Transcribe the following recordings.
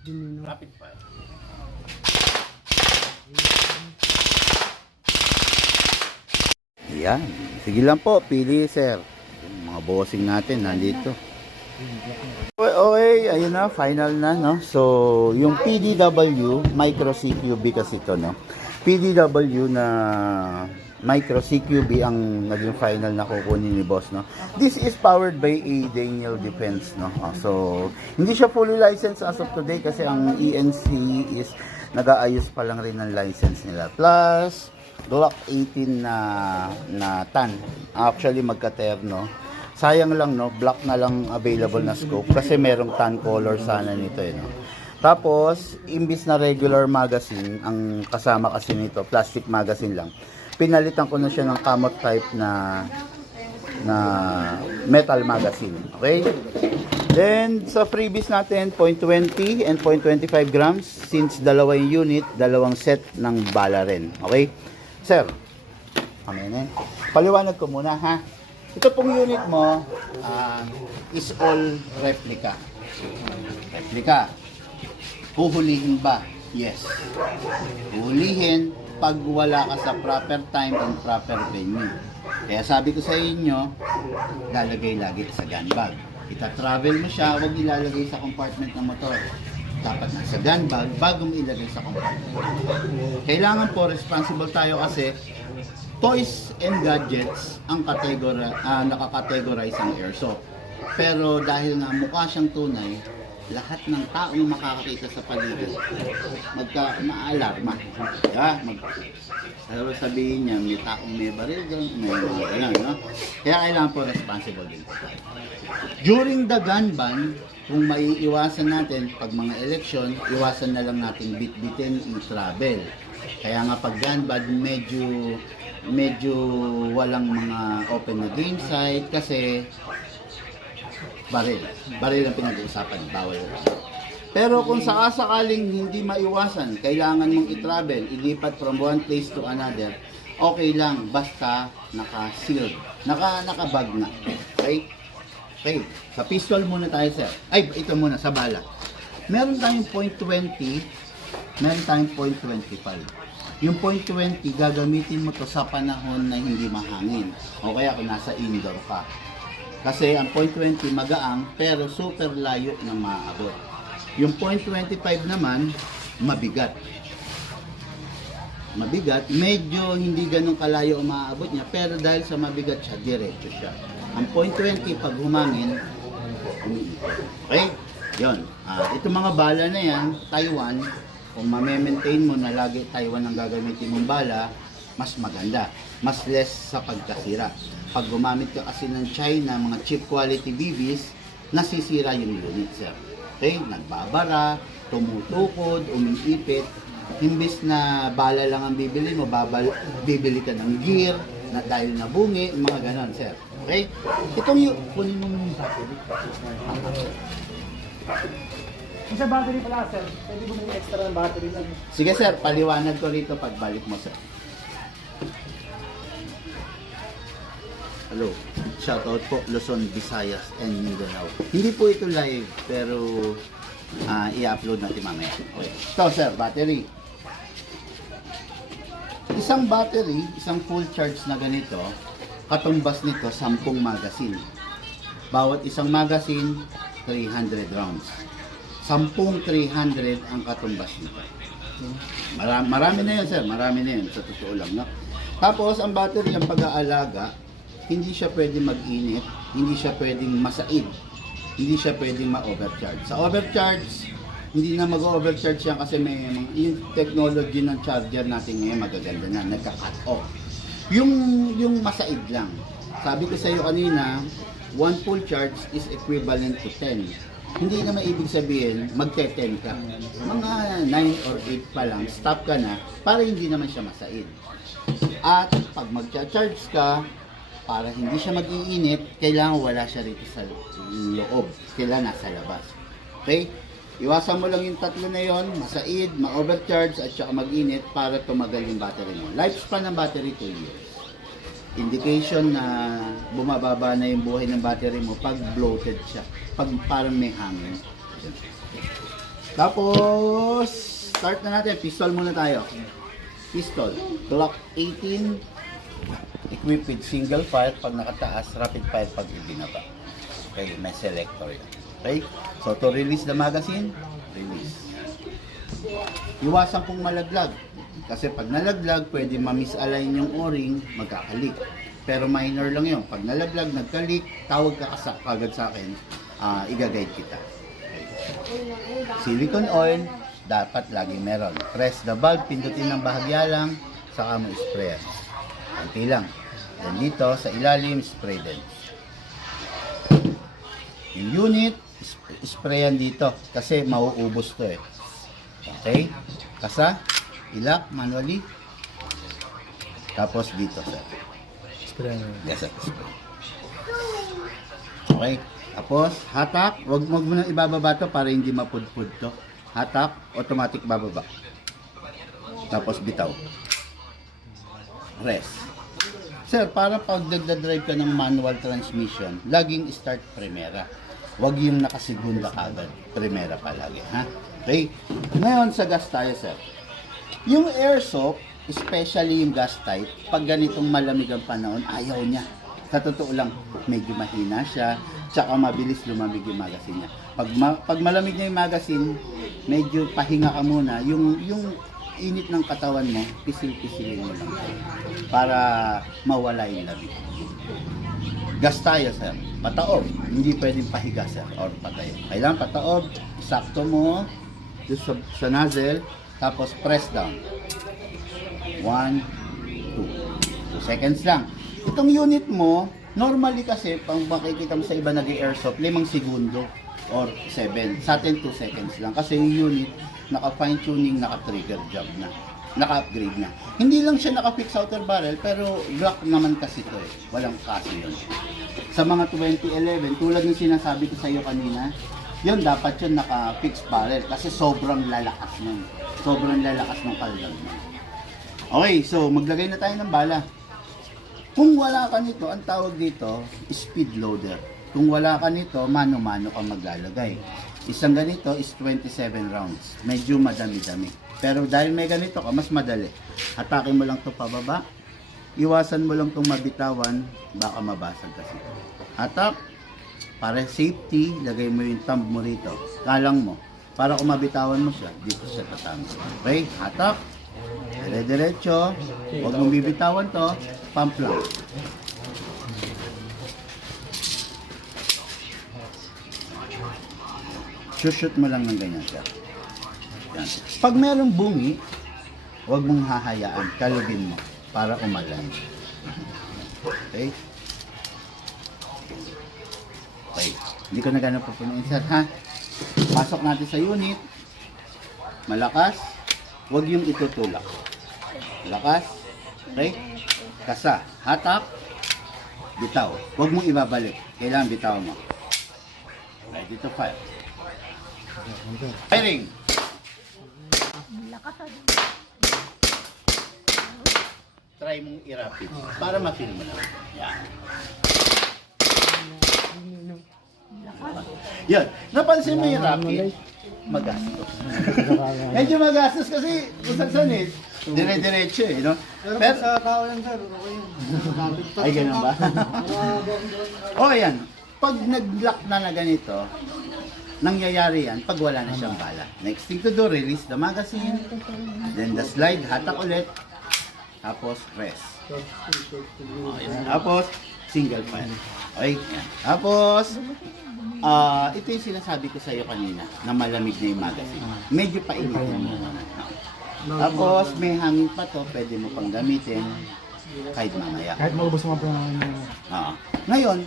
Rapid fire. Yan. Sige lang po, pili sir. Yung mga bossing natin nandito. Okay, ayun na, final na, no? So, yung PDW Micro CQB kasi ito, no? PDW na Micro CQB ang naging final na kukunin ni boss, no? This is powered by a Daniel Defense, no? So, hindi siya fully licensed as of today kasi ang ENC is nag-aayos pa lang rin ng license nila. Plus, Glock 18 na tan. Actually, magka-terno. Sayang lang, no? Black na lang available na scope kasi merong tan color sana nito, no? Tapos, imbis na regular magazine, ang kasama kasi nito, plastic magazine lang. Pinalitan ko na siya ng camot type na metal magazine. Okay? Then, sa freebies natin, 0.20 and 0.25 grams. Since dalawang unit, dalawang set ng bala rin. Okay? Sir, amen. Paliwanag ko muna, ha? Ito pong unit mo is all replica. Replica. Huhulihin ba? Yes. Huhulihin pag wala ka sa proper time and proper venue. Kaya sabi ko sa inyo, lalagay lagi sa gun bag. Ita-travel mo siya, huwag ilalagay sa compartment ng motor. Dapat nasa gun bag bago mo ilagay sa compartment. Kailangan po responsible tayo kasi toys and gadgets ang nakakategorize ang airsoft. Pero dahil nga mukha siyang tunay, lahat ng taong makakakita sa paligid maalarma. Pero sabihin niya, may taong may baril doon, may mga ganun, no? Kaya kailangan po responsible din po tayo. During the gun ban, kung maiiwasan natin, pag mga eleksyon, iwasan na lang natin bit-bitin in travel. Kaya nga pag gun ban, medyo walang mga open na game site kasi baril ang pinag-uusapan, bawal yun. Pero kung sakasakaling hindi maiwasan, kailangan mong i-travel, ilipat from one place to another, okay lang, basta naka-sealed, naka-bag na. Okay? Okay, sa pistol muna tayo, sir. Ay, ito muna, sa bala. Meron tayong .20, meron tayong .25. Yung .20, gagamitin mo to sa panahon na hindi mahangin. O kaya kung nasa indoor ka. Kasi ang .20 magaang pero super layo na maaabot. Yung .25 naman, mabigat. Mabigat, medyo hindi ganun kalayo ang maaabot niya pero dahil sa mabigat siya, diretso siya. Ang .20 pag humangin, umiikot. Okay? Yun. Itong mga bala na yan, Taiwan, kung ma-maintain mo na lagi Taiwan ang gagamitin mong bala, mas maganda. Mas less sa pagkasira. Pag gumamit ka kasi ng China, mga cheap quality BBs, nasisira yung unit, sir. Okay? Nagbabara, tumutukod, umiipit. Imbis na bala lang ang bibili mo, bibili ka ng gear, na dahil nabungi, mga ganon, sir. Okay? Itong yung, kunin mo yung battery. Sa battery pala, sir, pwede bumili extra ng battery lang. Sige, sir, paliwanag ko rito pagbalik mo, sir. Hello, shoutout po Luzon, Visayas, and Mindanao. Hindi po ito live, pero i-upload natin mamaya. Okay. Ito, sir, battery. Isang battery, isang full charge na ganito, katumbas nito 10 magazine. Bawat isang magazine, 300 rounds. 10 300 ang katumbas nito. Marami na yun, sir. Marami na yun, sa totoo lang. No? Tapos, ang battery, ang pag-aalaga, hindi siya pwedeng mag-init, hindi siya pwedeng masaid, hindi siya pwedeng ma-overcharge. Sa overcharge, hindi na mag-overcharge yan kasi may yung technology ng charger natin ngayon magaganda na, nagka-cut off. Yung masaid lang. Sabi ko sa iyo kanina, 1 full charge is equivalent to 10. Hindi na maibig sabihin, magte-10 ka. Mga 9 or 8 pa lang, stop ka na para hindi naman siya masaid. At pag mag-charge ka, para hindi siya mag-iinit, kailangan wala siya rito sa loob. Kailangan nasa labas. Okay? Iwasan mo lang yung tatlo na yon, masaid, ma-overcharge, at saka mag-init para tumagal yung battery mo. Lifespan ng battery, 2 years. Indication na bumababa na yung buhay ng battery mo pag bloated siya. Pag parang may hangin. Tapos, start na natin. Pistol muna tayo. Pistol. Glock 18. Equipped with single fire pag nakataas, rapid fire pag ibinaba. Okay, may selector yan. Okay? So, to release the magazine, release. Iwasan kong malaglag. Kasi pag nalaglag, pwede ma-misalign yung o-ring, magkakalik. Pero minor lang yun. Pag nalaglag, nagkalik, tawag ka kagad sa akin, i-guide kita. Okay. Silicone oil, dapat lagi meron. Press the valve, pindutin ng bahagya lang, saka mo spray. Kunti lang. Then dito, sa ilalim, spray din. Yung unit, sprayan dito. Kasi mauubos to eh. Okay? Kasa, ilak, manually. Tapos dito, sir. Spray. Yes, sir. Spray. Okay? Tapos, hatak. Wag mo nang ibababa to para hindi mapudpud to. Hatak, automatic bababa. Tapos bitaw. Rest. Sir, para pag nagdadrive ka ng manual transmission, laging start primera. Huwag yung nakasegunda kagad. Primera palagi, ha? Okay? Ngayon sa gas tayo, sir. Yung airsoft, especially yung gas type, pag ganitong malamig ang panahon, ayaw niya. Sa totoo lang, medyo mahina siya, tsaka mabilis lumamig yung magazine niya. Pag malamig na yung magazine, medyo pahinga ka muna. Yung init ng katawan mo, pisil-pisilin mo lang para mawala yung lamig. Gas tayo, sir. Pataob. Hindi pwedeng pahiga, sir, or patayo. Kailangan pataob, sakto mo sa nozzle, tapos press down. 1, 2. 2 seconds lang. Itong unit mo, normally kasi, pang makikita mo sa iba nag-airsoft, 5 segundo or 7. Sa atin, 2 seconds lang. Kasi yung unit, naka-fine tuning, naka-trigger job na. Naka-upgrade na. Hindi lang siya naka-fix outer barrel, pero Glock naman kasi ito eh. Walang kasi yun. Sa mga 2011, tulad ng sinasabi ko sa iyo kanina, yun, dapat yun naka-fix barrel kasi sobrang lalakas nun. Sobrang lalakas ng kaldag nun. Okay, so maglagay na tayo ng bala. Kung wala ka nito, ang tawag dito, speed loader. Kung wala ka nito, mano-mano ka maglalagay. Isang ganito is 27 rounds. Medyo madami-dami. Pero dahil may ganito ka, mas madali. Atake mo lang to pababa. Iwasan mo lang itong mabitawan, baka mabasag kasi. Atak, para safety, lagay mo yung thumb mo rito. Kalang mo. Para kung mabitawan mo siya, dito siya tatama. Okay? Atak. Dire-diretso. Huwag mong bibitawan to. Pump lang. Shoot mo lang ng ganyan siya. Yan. Pag merong bungi, huwag mong hahayaan. Kalugin mo para umalan. Okay? Okay. Hindi ko na gano'n pupunuin, sir, ha? Pasok natin sa unit. Malakas. Huwag yung itutulak. Malakas. Okay? Kasa. Hatak. Bitaw. Huwag mong ibabalik. Kailangan bitaw mo. Ready to fire. Firing. Try mong i-rapid para ma-feel mo na. Yan. Yan. Napansin mo yung rapid? Magastos. Medyo magastos kasi kung saan eh. Dire-diretso eh, no? Pero sa tao yan, sir, okay yun. Ay, ganun ba? O, yan. Pag nag-lock na ganito, nangyayari yan pag wala na siyang bala. Next thing to do, release the magazine, then the slide, hatak ulit, tapos press. Okay. Tapos, single fire. Okay? Yan. Tapos, ito yung sinasabi ko sa iyo kanina, na malamig na yung magazine. Medyo painitin mo. Tapos, may hangin pa to, pwede mo pang gamitin kahit mamaya. Kahit maubos mo pa Ngayon,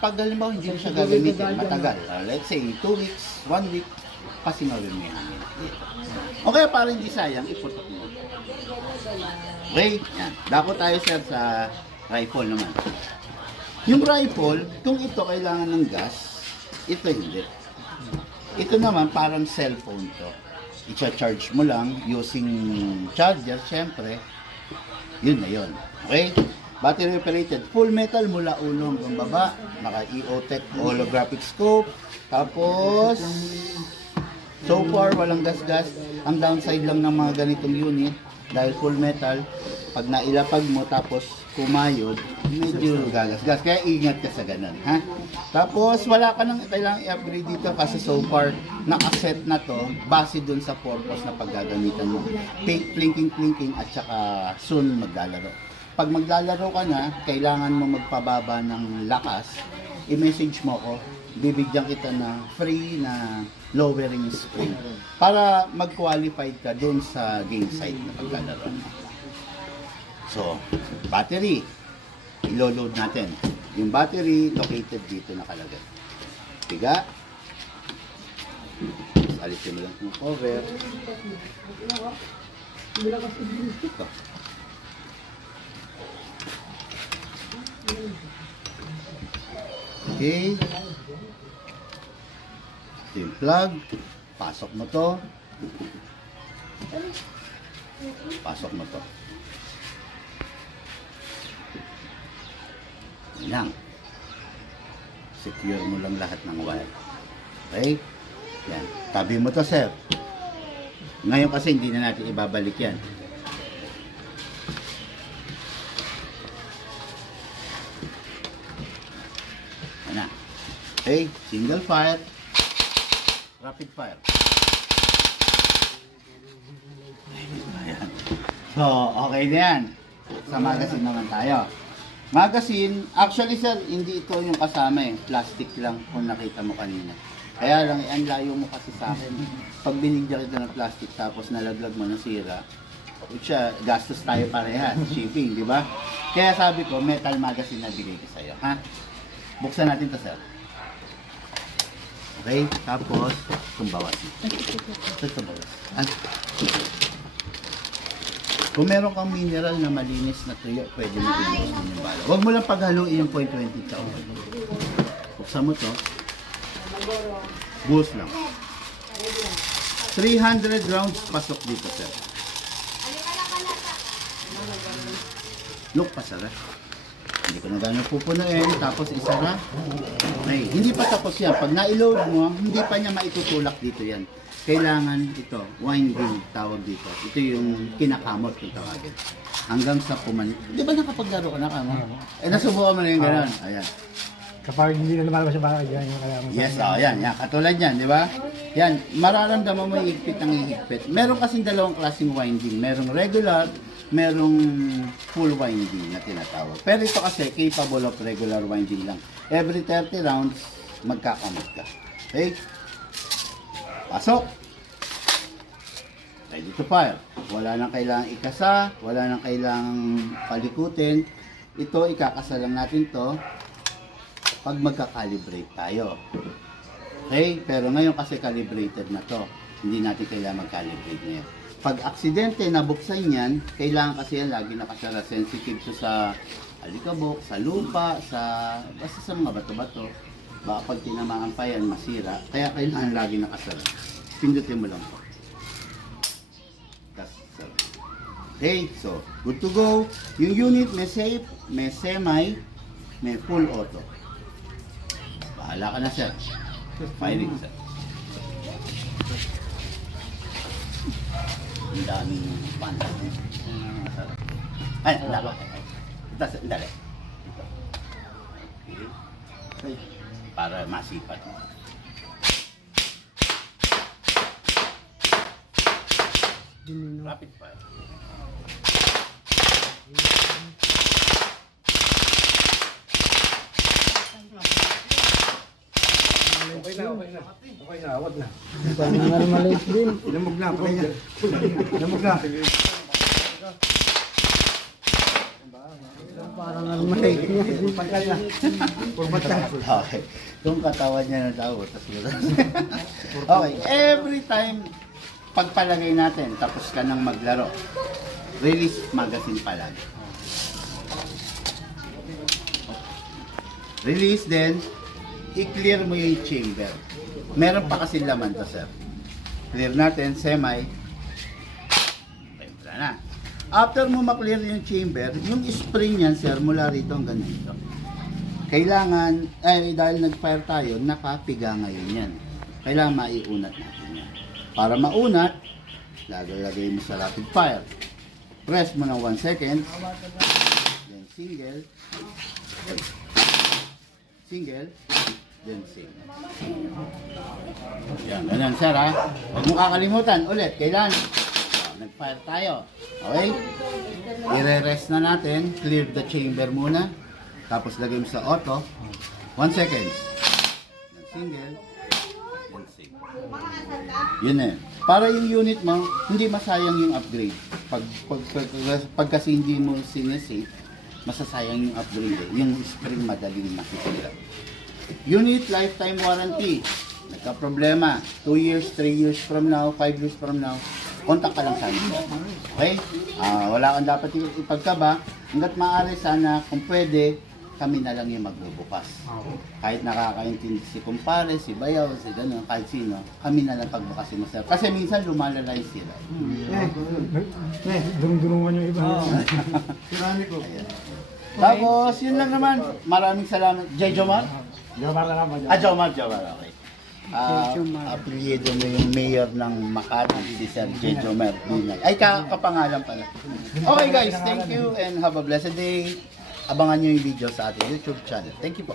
pag halimbawa hindi mo siya gagamitin, matagal. Let's say, 2 weeks, 1 week, pasinawin mo yan. O kaya para hindi sayang, iputok mo. Okay, yan. Dako tayo, sir, sa rifle naman. Yung rifle, kung ito kailangan ng gas, ito hindi. Ito naman parang cellphone to. I-charge mo lang using charger, syempre. Yun na yun. Okay? Battery operated. Full metal mula ulo hanggang baba. Naka EOTech holographic scope. Tapos, So far, walang gas-gas. Ang downside lang ng mga ganitong unit, dahil full metal, pag nailapag mo tapos kumayod, medyo gagas-gas. Kaya ingat ka sa ganun, ha? Tapos, wala ka nang kailangang i-upgrade dito kasi so far, nakaset na to base dun sa purpose na paggagamitan mo. Plinking at saka soon maglalaro. Pag maglalaro ka na, kailangan mo magpababa ng lakas, i-message mo ko, bibigyan kita na free na lowering spring para mag-qualified ka dun sa game site na paglalaro. So, battery, ilo-load natin. Yung battery, located dito nakalagay. Tiga. Alisin mo lang yung cover. Ito. Okay. Ito yung plug. Pasok mo to. Pasok mo to. Yan lang. Secure mo lang lahat ng wire. Okay? Yan. Tabi mo to, sir. Ngayon kasi hindi na natin ibabalik yan. Yan na. Okay? Single fire. Rapid fire. Ayan. So, okay na yan. Sa magazine naman tayo. Magazine, actually sir, hindi ito yung kasama eh. Plastic lang kung nakita mo kanina. Kaya lang, ang layo mo kasi sa akin. Pag binigyan kita ng plastic tapos nalaglag mo ng sira, which gastos tayo parehas, shipping, di ba? Kaya sabi ko, metal magazine na bigay ko sa'yo, ha? Buksan natin to sir. Okay, tapos, itong bawas. Ito bawas. Kung meron kang mineral na malinis na tuyo, pwede mo din yung bala. Huwag mo lang paghaluin yung 0.20 taon. Buksan mo to. Buhos lang. 300 rounds pasok dito, sir. Look, pasara. Hindi ko na gano'n pupunuin. Tapos isara. Okay, hindi pa tapos yan. Pag na-load mo, hindi pa niya maitutulak dito yan. Kailangan ito, winding tawag dito. Ito yung kinakamot kung tawagin. Hanggang sa Di ba nakapaglaro ka na kamo? Nasubukan mo na yung gano'n. Ayan. Kapag hindi na lumalabas yung baka, yan yung kailangan. Yes, yan. Katulad yan, di ba? Yan, mararamdaman mo yung higpit ng higpit. Meron kasing dalawang klaseng winding. Merong regular, merong full winding na tinatawag. Pero ito kasi capable of regular winding lang. Every 30 rounds, magkakamot ka. Okay? Pasok! Ready to fire. Wala nang kailangang ikasa, wala nang kailangang palikutin. Ito, ikakasa lang natin to pag magka-calibrate tayo. Okay? Pero ngayon kasi calibrated na to. Hindi natin kailangan mag-calibrate ngayon. Pag aksidente, nabuksan yan, kailangan kasi yan lagi nakasara. Sensitive to sa alikabok, sa lupa, basta sa mga bato-bato. Baka pag tinamaan pa yan, masira. Kaya kailangan lagi nakasara. Pindutin mo lang po. Okay, so, good to go. Yung unit may safe, may semi, may full auto. Bahala ka na, sir. Firing, sir. Ang daming panda. Ay, dala. Dali. Okay. Para masipat. Rapid fire. Okay na. Awad na. Parang maliit din. Lamog na, okay na. Lamog na. Parang maliit niya. Pagkal na. Purbat na. Okay. Yung katawan niya na daw. Okay, every time pagpalagay natin, tapos ka nang maglaro, release magazine palagi. Release then, i-clear mo yung chamber. Meron pa kasi laman to, sir. Clear natin, semi. Okay, wala na. After mo maklear yung chamber, yung spring niyan, sir, mula rito hanggang dito. Kailangan, dahil nag-fire tayo, nakapiga ngayon yan. Kailangan maiunat natin yan. Para maunat, lalagay mo sa rapid fire. Press mo ng 1 second. Then single. Single. Then single. Yan, ganyan sir ha. Huwag mo kakalimutan ulit, kailan? Nag-fire tayo. Okay? I-rest na natin. Clear the chamber muna. Tapos lagay mo sa auto. 1 second. Then single. Then single. Yun na yun. Para yung unit mo, hindi masayang yung upgrade. Pag kasi hindi mo sinesave, masasayang yung upgrade. Yung spring madaling makikita. Unit lifetime warranty. Nagka-problema. 2 years, 3 years from now, 5 years from now, contact ka lang sa amin. Okay? Wala kang dapat ipagkaba. Hanggat maaari sana, kung pwede, kami na lang yung magbubukas. Kahit nakakaintindi si kumpare, si bayaw, si gano'n, kahit sino, kami na lang pagbukasin mo sir. Kasi minsan lumalalay sila. Durong-durungan yung iba. Sirani ko. Tapos, yun lang naman. Maraming salamat. J. Jomar? Jomar na naman. Jomar, okay. Apelyido mo yung mayor ng Makati, si Sir J. Jomar. Ay, kapangalan pala. Okay guys, thank you and have a blessed day. Abangan nyo yung video sa ating YouTube channel. Thank you po.